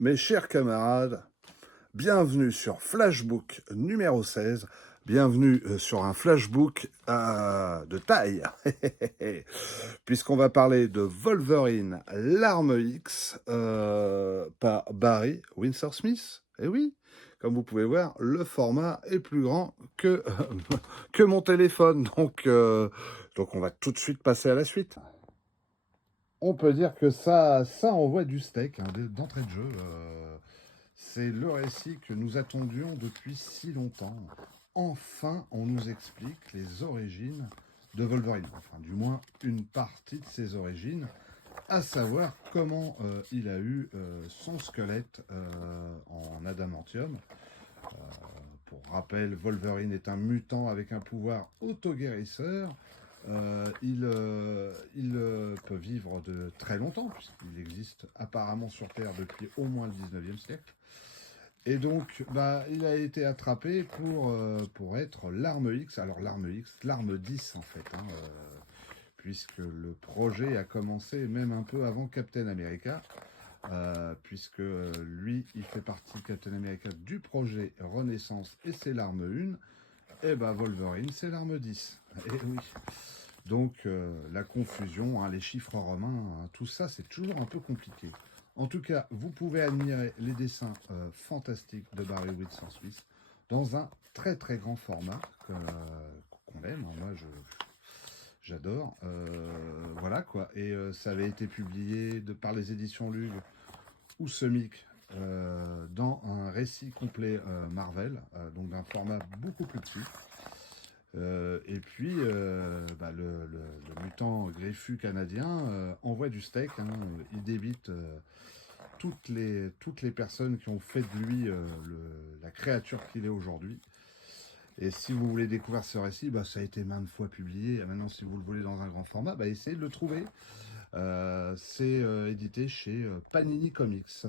Mes chers camarades, bienvenue sur Flashbook numéro 16. Bienvenue sur un Flashbook de taille, puisqu'on va parler de Wolverine, l'arme X, par Barry Windsor Smith. Et oui, comme vous pouvez voir, le format est plus grand que, que mon téléphone. Donc on va tout de suite passer à la suite. On peut dire que ça envoie du steak hein, d'entrée de jeu. C'est le récit que nous attendions depuis si longtemps. Enfin, on nous explique les origines de Wolverine. Enfin, du moins, une partie de ses origines, à savoir comment il a eu son squelette en adamantium. Pour rappel, Wolverine est un mutant avec un pouvoir auto-guérisseur. Il peut vivre de très longtemps, puisqu'il existe apparemment sur Terre depuis au moins le 19e siècle. Et donc, il a été attrapé pour être l'arme X. Alors, l'arme X, l'arme 10 en fait, puisque le projet a commencé même un peu avant Captain America, puisque lui, il fait partie, Captain America, du projet Renaissance et c'est l'arme 1. Et Wolverine, c'est l'arme 10. Et oui. Donc, la confusion, les chiffres romains, tout ça, c'est toujours un peu compliqué. En tout cas, vous pouvez admirer les dessins fantastiques de Barry Windsor Smith dans un très très grand format qu'on aime. Moi, j'adore. Voilà quoi. Et ça avait été publié par les éditions Lug ou Semic dans un récit complet Marvel, donc d'un format beaucoup plus petit. Et puis, le mutant greffu canadien envoie du steak. Il débite toutes les personnes qui ont fait de lui la créature qu'il est aujourd'hui. Et si vous voulez découvrir ce récit, ça a été maintes fois publié. Maintenant, si vous le voulez dans un grand format, essayez de le trouver. C'est édité chez Panini Comics.